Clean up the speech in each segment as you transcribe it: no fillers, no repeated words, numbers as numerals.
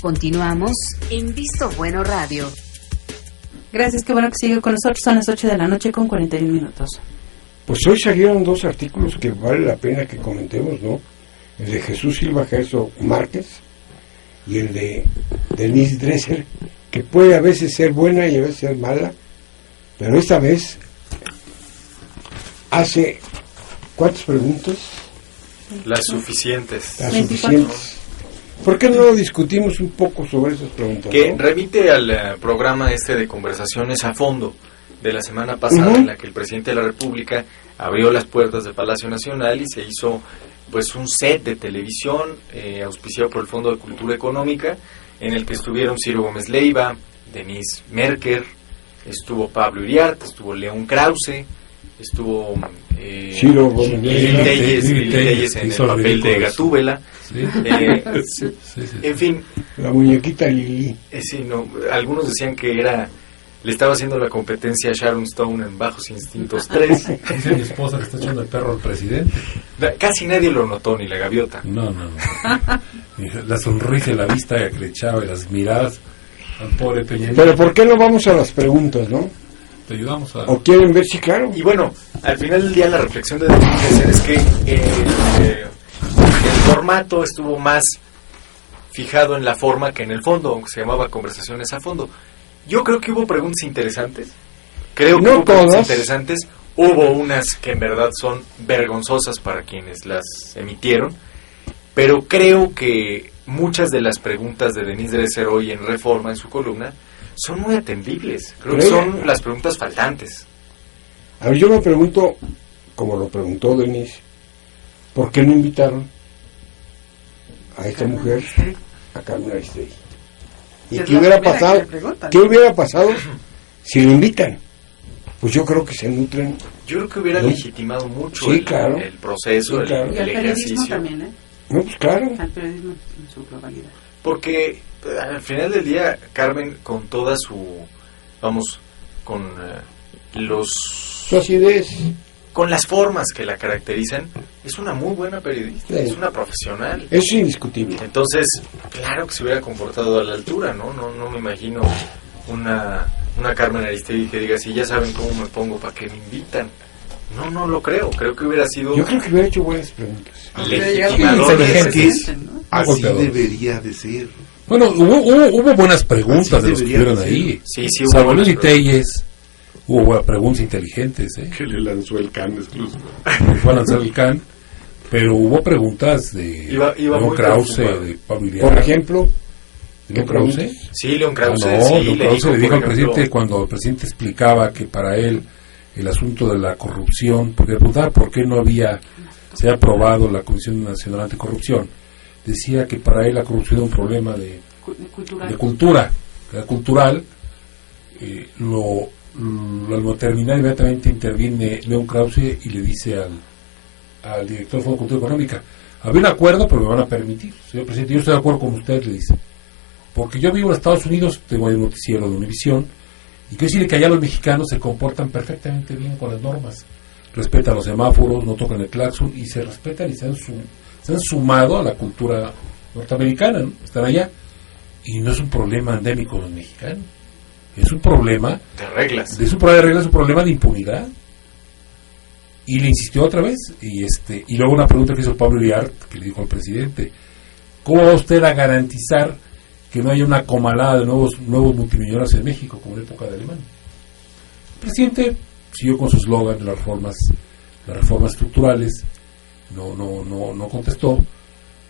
Continuamos en Visto Bueno Radio. Gracias, qué bueno que sigue con nosotros. Son las 8 de la noche con 41 minutos. Pues hoy salieron dos artículos que vale la pena que comentemos, ¿no? El de Jesús Silva Gerso Márquez y el de Denise Dresser, que puede a veces ser buena y a veces ser mala, pero esta vez hace ¿cuántas preguntas? Las suficientes. Las suficientes. ¿Por qué no discutimos un poco sobre esas preguntas? Que ¿no? remite al programa de conversaciones a fondo de la semana pasada, en la que el presidente de la República abrió las puertas del Palacio Nacional y se hizo pues un set de televisión auspiciado por el Fondo de Cultura Económica, en el que estuvieron Ciro Gómez Leiva, Denise Merker, estuvo Pablo Iriart, estuvo León Krause, estuvo Ciro Gómez Leiva, Lili Telles en el papel de Gatúbela. Sí. En fin, la muñequita Lili. Sí, no, algunos decían que le estaba haciendo la competencia a Sharon Stone en Bajos Instintos 3. Dice mi esposa que está echando el perro al presidente. Casi nadie lo notó, ni la gaviota. No. La sonrisa y la vista que le echaba y las miradas al pobre Peña. Pero ¿por qué no vamos a las preguntas, no? Te ayudamos a... ¿O quieren ver? Sí, claro. Y bueno, al final del día la reflexión de Denise es que el formato estuvo más fijado en la forma que en el fondo, aunque se llamaba Conversaciones a Fondo. Yo creo que hubo preguntas interesantes. Hubo preguntas interesantes. Hubo unas que en verdad son vergonzosas para quienes las emitieron. Pero creo que muchas de las preguntas de Denise Dresser hoy en Reforma, en su columna, son muy atendibles. Creo que son las preguntas faltantes. A ver, yo me pregunto, como lo preguntó Denise, ¿por qué no invitaron a esta mujer, a Carmen Aristegui? ¿Y qué hubiera pasado? ¿Qué hubiera pasado si lo invitan? Pues yo creo que se nutren. Yo creo que hubiera legitimado mucho el proceso, claro. Y al periodismo también, ¿eh? No, pues claro. Al periodismo en su globalidad. Porque al final del día, Carmen, con toda su, con su acidez, con las formas que la caracterizan, es una muy buena periodista, es una profesional. Eso es indiscutible. Entonces, claro que se hubiera comportado a la altura, ¿no? No me imagino una Carmen Aristegui que diga, si ya saben cómo me pongo, ¿para qué me invitan? No lo creo. Creo que hubiera sido... Yo creo que hubiera hecho buenas preguntas. Inteligentes. Así debería de ser. Bueno, hubo buenas preguntas de los que estuvieron ahí. Sí, Salvo Lili Telles, hubo preguntas inteligentes. Que le lanzó el can exclusivo. Fue a lanzar el can, pero hubo preguntas de León Krause, de Pablo Iriart. Por ejemplo, ¿León Krause? Sí, León Krause. León Krause le dijo al presidente, cuando el presidente explicaba que para él el asunto de la corrupción, porque le preguntaba por qué no se ha aprobado la Comisión Nacional Anticorrupción, decía que para él la corrupción era un problema de cultura, era cultural. Al terminar inmediatamente interviene León Krause y le dice al director del Fondo de Cultura Económica, había un acuerdo, pero me van a permitir, señor presidente, yo estoy de acuerdo con usted, le dice, porque yo vivo en Estados Unidos, tengo ahí un noticiero de Univisión, y quiero decirle que allá los mexicanos se comportan perfectamente bien con las normas, respetan los semáforos, no tocan el claxon y se respetan y se han sumado a la cultura norteamericana, ¿no? Están allá, y no es un problema endémico de los mexicanos, es un problema de reglas, es un problema de impunidad. Y le insistió otra vez, y luego una pregunta que hizo Pablo Iriart, que le dijo al presidente, ¿cómo va usted a garantizar que no haya una comalada de nuevos multimillonarios en México, como en la época de Alemania? El presidente siguió con su eslogan de las reformas estructurales, no contestó,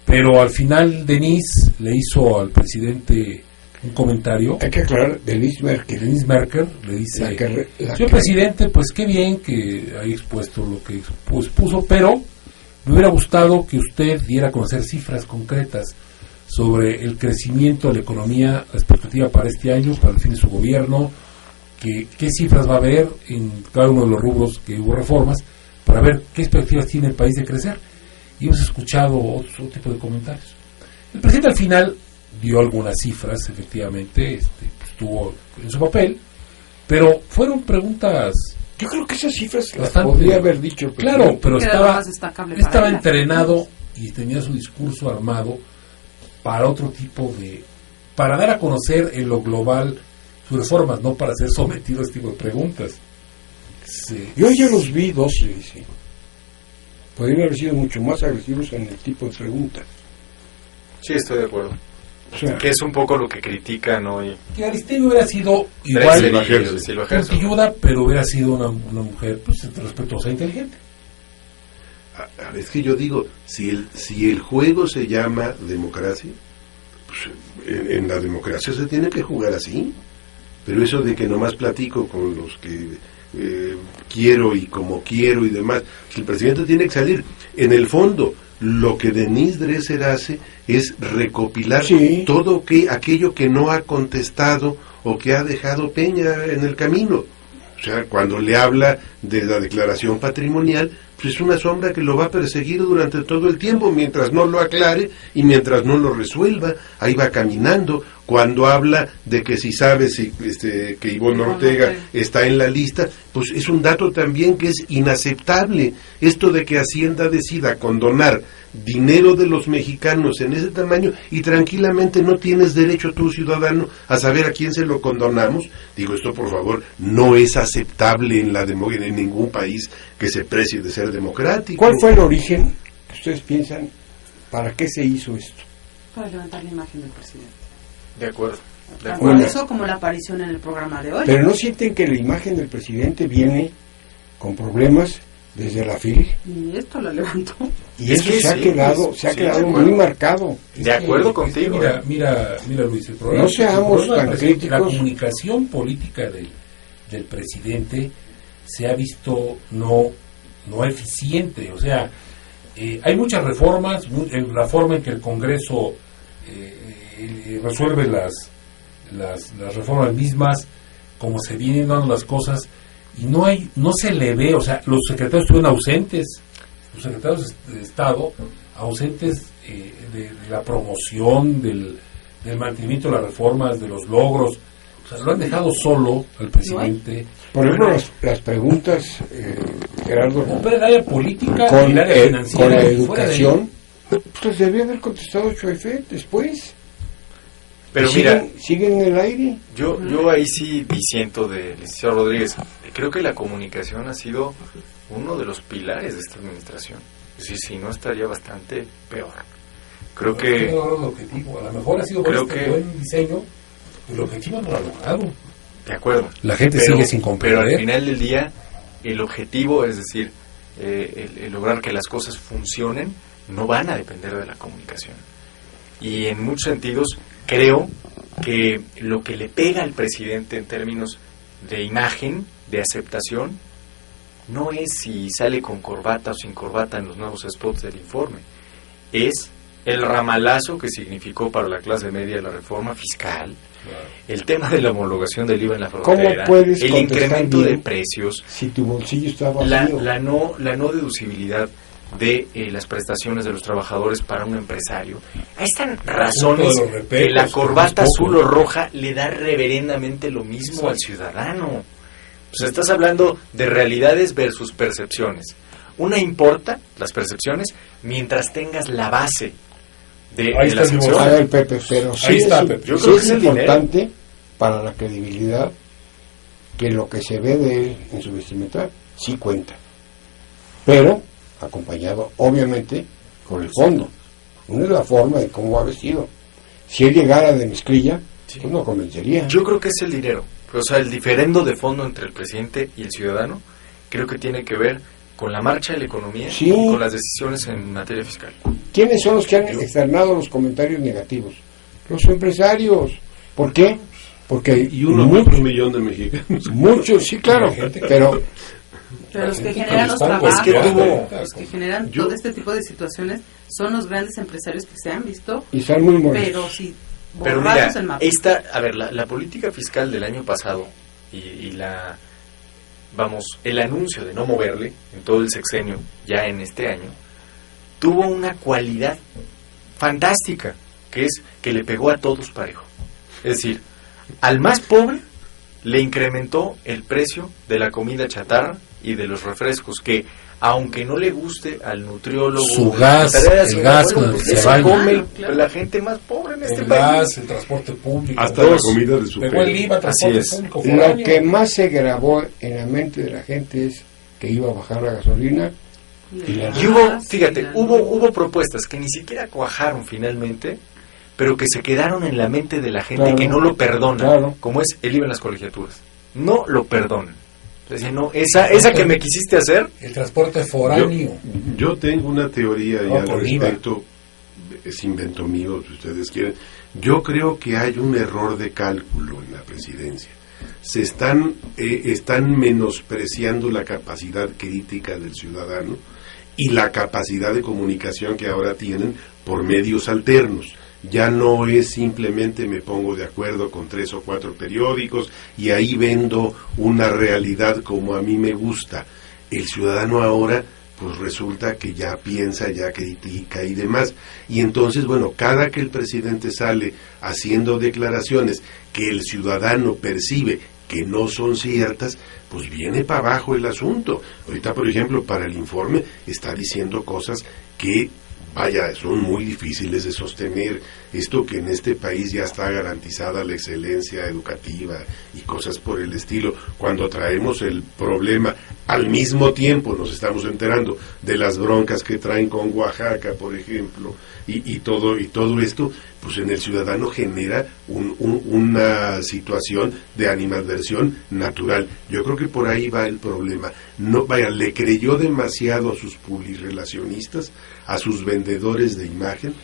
pero al final Denise le hizo al presidente un comentario. Hay que aclarar, Denise Merker le dice, señor presidente, pues qué bien que haya expuesto lo que expuso, pero me hubiera gustado que usted diera a conocer cifras concretas sobre el crecimiento de la economía, la expectativa para este año, para el fin de su gobierno, qué cifras va a haber en cada uno de los rubros que hubo reformas, para ver qué expectativas tiene el país de crecer. Y hemos escuchado otro tipo de comentarios. El presidente al final dio algunas cifras, efectivamente, estuvo en su papel, pero fueron preguntas... Yo creo que esas cifras las bastante, podría haber dicho. Claro, pero estaba entrenado y tenía su discurso armado para otro tipo para dar a conocer en lo global sus reformas, no para ser sometido a este tipo de preguntas. Sí. Yo ya los vi dóciles, sí. Podrían haber sido mucho más agresivos en el tipo de preguntas. Sí, estoy de acuerdo. O sea, Que es un poco lo que critican hoy. Que Aristegui hubiera sido igual Silva Gerson. Pilluda, pero hubiera sido una mujer pues, respetuosa e inteligente. Es que yo digo, si el juego se llama democracia, pues en la democracia se tiene que jugar así. Pero eso de que nomás platico con los que quiero y como quiero y demás, el presidente tiene que salir. En el fondo, lo que Denise Dresser hace es recopilar todo aquello que no ha contestado o que ha dejado Peña en el camino. O sea, cuando le habla de la declaración patrimonial, pues es una sombra que lo va a perseguir durante todo el tiempo, mientras no lo aclare y mientras no lo resuelva, ahí va caminando. Cuando habla de que si sabe que Ivonne Ortega está en la lista, pues es un dato también que es inaceptable. Esto de que Hacienda decida condonar dinero de los mexicanos en ese tamaño y tranquilamente no tienes derecho tú, ciudadano, a saber a quién se lo condonamos. Digo, esto por favor no es aceptable en ningún país que se precie de ser democrático. ¿Cuál fue el origen que ustedes piensan? ¿Para qué se hizo esto? Para levantar la imagen del presidente. De acuerdo. Tanto eso como la aparición en el programa de hoy. Pero ¿no sienten que la imagen del presidente viene con problemas desde la FIL? Y esto lo levantó. Y eso se ha quedado muy marcado. De acuerdo contigo. Mira Luis, el problema, no seamos tan críticos. La comunicación política del presidente se ha visto no eficiente. O sea, hay muchas reformas, la forma en que el Congreso resuelve las reformas mismas, como se vienen dando las cosas, y no se le ve, o sea, los secretarios estuvieron ausentes, los secretarios de Estado ausentes de la promoción, del mantenimiento de las reformas, de los logros. O sea, lo han dejado solo al presidente. Por ejemplo, las preguntas, Gerardo, con el área política, con el área financiera, con la educación, pues debía haber contestado Choife después. Pero siguen en el aire. Yo ahí sí disiento de licenciado Rodríguez. Creo que la comunicación ha sido uno de los pilares de esta administración. Es decir, si no estaría bastante peor. Creo que... El objetivo. A lo mejor ha sido buen diseño, pero el objetivo no lo ha logrado. De acuerdo. La gente sigue sin comprender. Pero al final del día, el objetivo, es decir, el lograr que las cosas funcionen, no van a depender de la comunicación. Y en muchos sentidos, creo que lo que le pega al presidente en términos de imagen, de aceptación, no es si sale con corbata o sin corbata en los nuevos spots del informe. Es el ramalazo que significó para la clase media la reforma fiscal, el tema de la homologación del IVA en la frontera, el incremento de precios, si tu bolsillo está vacío, la no deducibilidad de las prestaciones de los trabajadores para un empresario. Ahí están razones que la corbata azul o roja le da reverendamente lo mismo al ciudadano. Pues estás hablando de realidades versus percepciones. Una importa, las percepciones, mientras tengas la base de la sanción. El Pepe, pero sí es importante para la credibilidad que lo que se ve de él en su vestimenta sí cuenta. Pero acompañado, obviamente, con el fondo. Una es la forma de cómo va vestido. Si él llegara de mezclilla, pues no convencería. Yo creo que es el dinero. O sea, el diferendo de fondo entre el presidente y el ciudadano, creo que tiene que ver con la marcha de la economía y con las decisiones en materia fiscal. ¿Quiénes son los que han externado los comentarios negativos? Los empresarios. ¿Por qué? Porque un millón de mexicanos. Muchos, sí, claro, pero los que generan los trabajos, los que generan todo este tipo de situaciones son los grandes empresarios que se han visto. Y están muy molestos. Pero mira, la política fiscal del año pasado y el anuncio de no moverle en todo el sexenio, ya en este año, tuvo una cualidad fantástica, que es que le pegó a todos parejo. Es decir, al más pobre le incrementó el precio de la comida chatarra y de los refrescos, que aunque no le guste al nutriólogo, su gas, el gas con el que se baña, come la gente más pobre en este país. Gas, el transporte público, hasta la comida de su pegó el IVA, transporte público. Lo que más se grabó en la mente de la gente es que iba a bajar la gasolina. Y hubo, fíjate, hubo propuestas que ni siquiera cuajaron finalmente, pero que se quedaron en la mente de la gente, claro, que no lo perdonan, claro, como es el IVA en las colegiaturas. No lo perdonan. Entonces, no, esa que me quisiste hacer. El transporte foráneo. Yo tengo una teoría al respecto, es invento mío, si ustedes quieren. Yo creo que hay un error de cálculo en la presidencia. Se están menospreciando la capacidad crítica del ciudadano y la capacidad de comunicación que ahora tienen por medios alternos. Ya no es simplemente me pongo de acuerdo con 3 o 4 periódicos y ahí vendo una realidad como a mí me gusta. El ciudadano ahora pues resulta que ya piensa, ya critica y demás. Y entonces, bueno, cada que el presidente sale haciendo declaraciones que el ciudadano percibe que no son ciertas, pues viene para abajo el asunto. Ahorita, por ejemplo, para el informe está diciendo cosas que, vaya, son muy difíciles de sostener. Esto que en este país ya está garantizada la excelencia educativa y cosas por el estilo, cuando traemos el problema, al mismo tiempo nos estamos enterando de las broncas que traen con Oaxaca, por ejemplo, y todo esto, pues en el ciudadano genera una situación de animadversión natural. Yo creo que por ahí va el problema. No, vaya, le creyó demasiado a sus publirelacionistas, a sus vendedores de imagen,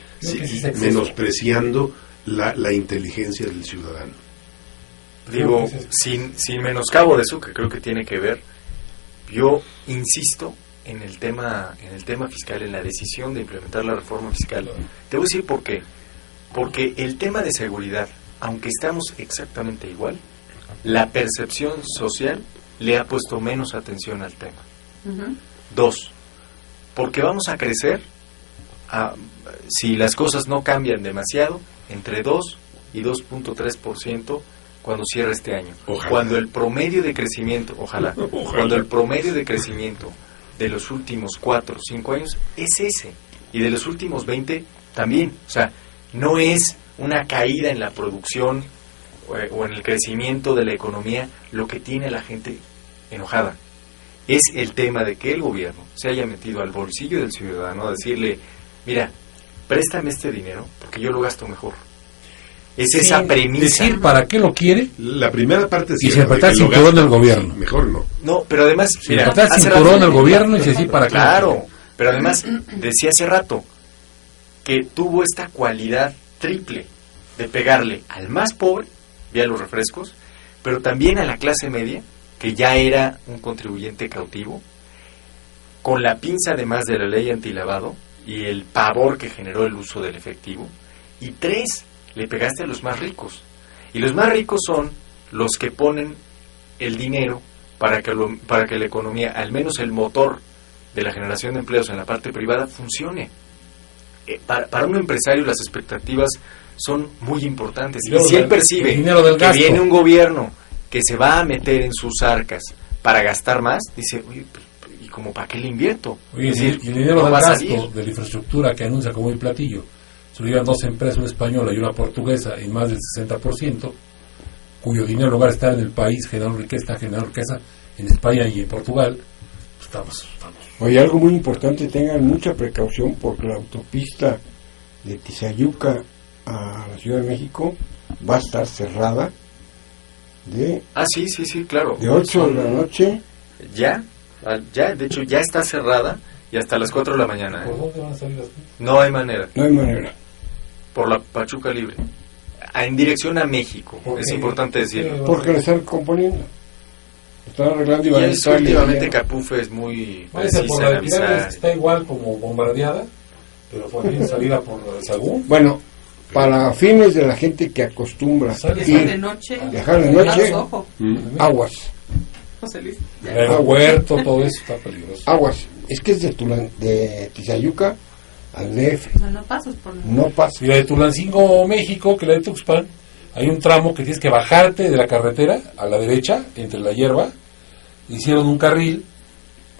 menospreciando la inteligencia del ciudadano. Digo, sin menoscabo de eso, que creo que tiene que ver, yo insisto en el tema fiscal, en la decisión de implementar la reforma fiscal. Te voy a decir por qué. Porque el tema de seguridad, aunque estamos exactamente igual, la percepción social le ha puesto menos atención al tema. 2, porque vamos a crecer, si las cosas no cambian demasiado, entre 2 y 2.3% cuando cierre este año. Ojalá. Cuando el promedio de crecimiento, ojalá, cuando el promedio de crecimiento de los últimos 4 o 5 años es ese, y de los últimos 20 también. O sea, no es una caída en la producción o en el crecimiento de la economía lo que tiene a la gente enojada. Es el tema de que el gobierno se haya metido al bolsillo del ciudadano a decirle, mira, préstame este dinero porque yo lo gasto mejor. Es esa premisa. Decir para qué lo quiere. La primera parte y se apretar el cinturón del gobierno. Mejor no. No, pero además, mira, apretar el cinturón del gobierno y decir para qué. Claro, pero además decía hace rato que tuvo esta cualidad triple de pegarle al más pobre, vía los refrescos, pero también a la clase media, que ya era un contribuyente cautivo, con la pinza además de la ley antilavado y el pavor que generó el uso del efectivo. Y 3, le pegaste a los más ricos. Y los más ricos son los que ponen el dinero para que la economía, al menos el motor de la generación de empleos en la parte privada, funcione. Para un empresario las expectativas son muy importantes. Y si él percibe que viene un gobierno que se va a meter en sus arcas para gastar más, dice, oye, ¿y como para qué le invierto? Oye, es decir, y el dinero del gasto de la infraestructura que anuncia como un platillo, se lo llevan 2 empresas, una española y una portuguesa, en más del 60%, cuyo dinero en lugar de estar en el país generando riqueza en España y en Portugal, pues estamos. Oye, algo muy importante, tengan mucha precaución porque la autopista de Tizayuca a la Ciudad de México va a estar cerrada sí, claro. De 8 de la noche. Ya, de hecho ya está cerrada y hasta las 4 de la mañana. ¿Por dónde van a salir las cosas? No hay manera. No hay manera. Por la Pachuca Libre. En dirección a México, es importante decirlo. Porque la están componiendo. Están arreglando y van a estar. Últimamente Capufe es muy precisa por la avisar. Está igual como bombardeada, pero fue salida por Sagún. Bueno, para fines de la gente que acostumbra viajar de noche, aguas. José Luis. El aeropuerto, todo eso está peligroso. Aguas. Es que es de Tizayuca al DF. No pasas por nada. No pasas. Y la de Tulancingo, México, que la de Tuxpan, hay un tramo que tienes que bajarte de la carretera a la derecha, entre la hierba. Hicieron un carril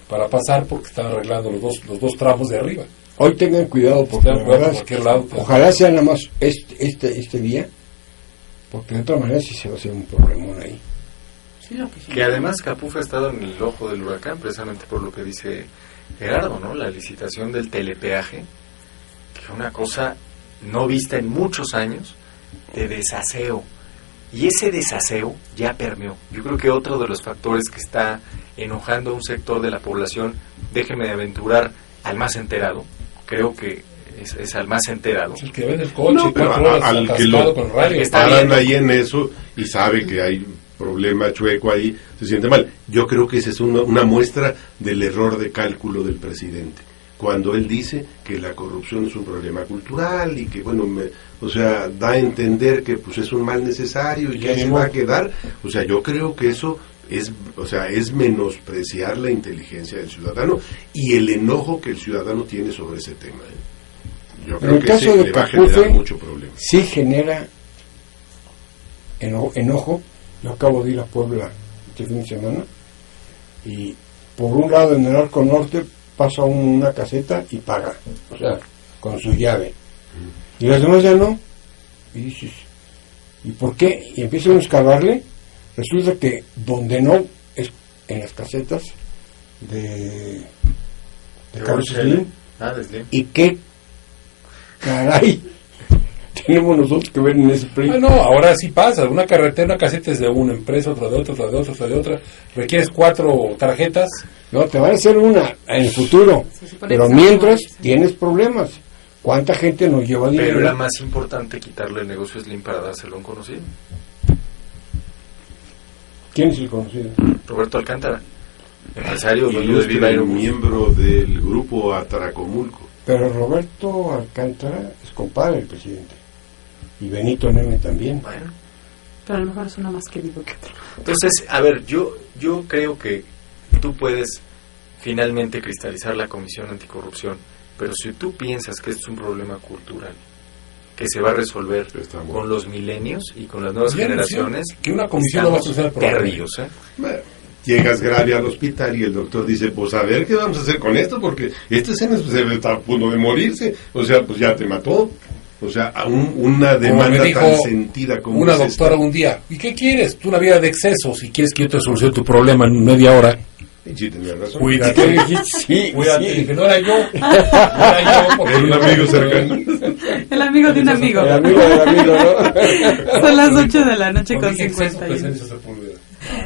para pasar porque están arreglando los dos tramos de arriba. Hoy tengan cuidado porque la verdad, lado, ojalá sea nada más este día, porque de otra manera sí se va a hacer un problemón ahí. Sí, que además Capuf ha estado en el ojo del huracán precisamente por lo que dice Gerardo, ¿no? La licitación del telepeaje, que es una cosa no vista en muchos años, de desaseo. Y ese desaseo ya permeó. Yo creo que otro de los factores que está enojando a un sector de la población, déjeme aventurar al más enterado, creo que es al más enterado. El que ve el coche, no, pero al que lo con radio, paran ahí en eso y sabe que hay problema chueco ahí, se siente mal. Yo creo que esa es una muestra del error de cálculo del presidente. Cuando él dice que la corrupción es un problema cultural y que, bueno, da a entender que pues es un mal necesario y que ahí se va a quedar. O sea, yo creo que eso es menospreciar la inteligencia del ciudadano y el enojo que el ciudadano tiene sobre ese tema. Yo creo que caso de le va a generar mucho problema. Sí genera enojo. Yo acabo de ir a Puebla este fin de semana y por un lado en el Arco Norte pasa una caseta y paga, o sea, con su llave. Y los demás ya no. Y dices, ¿y por qué? Y empiezan a excavarle. Resulta que donde no es en las casetas de Carlos Slim. ¿Y qué caray tenemos nosotros que ver en ese proyecto? No, ahora sí pasa. Una carretera, una caseta es de una empresa, otra de otra, otra de otra, otra de otra. Requieres 4 tarjetas. No, te van a hacer una en el futuro. Pero mientras tienes problemas. ¿Cuánta gente nos lleva dinero? Pero era más importante quitarle el negocio Slim para dárselo a un conocido. ¿Quién es el conocido? Roberto Alcántara, empresario, dueño de Viva Aerobús, miembro del grupo Atracomulco. Pero Roberto Alcántara es compadre del presidente. Y Benito Neme también. Bueno. Pero a lo mejor es uno más querido que otro. Entonces, a ver, yo creo que tú puedes finalmente cristalizar la Comisión Anticorrupción, pero si tú piensas que esto es un problema cultural, que se va a resolver con los milenios y con las nuevas generaciones, que una comisión no va a solucionar perdidos, Bueno, llegas grave al hospital y el doctor dice, pues a ver qué vamos a hacer con esto, porque este se está a punto de morirse, o sea, pues ya te mató. O sea, una demanda tan sentida como una doctora un día, ¿y qué quieres? Tú una vida de excesos y quieres que yo te solucione tu problema en media hora. Sí, tenía razón. Cuídate. Sí, cuídate. sí. Dije, no era yo. No era yo. Era un amigo cercano. El amigo de un amigo. El amigo del amigo, ¿no? Son las 8 de la noche con 51.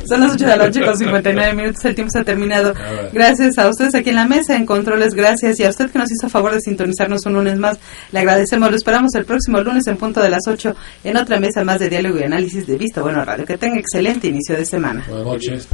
Son las 8 de la noche con 59 minutos, el tiempo se ha terminado. Gracias a ustedes aquí en la mesa, en controles, gracias. Y a usted que nos hizo favor de sintonizarnos un lunes más, le agradecemos. Lo esperamos el próximo lunes en punto de las 8 en otra mesa más de diálogo y análisis de Visto Bueno Radio. Que tenga excelente inicio de semana. Buenas noches.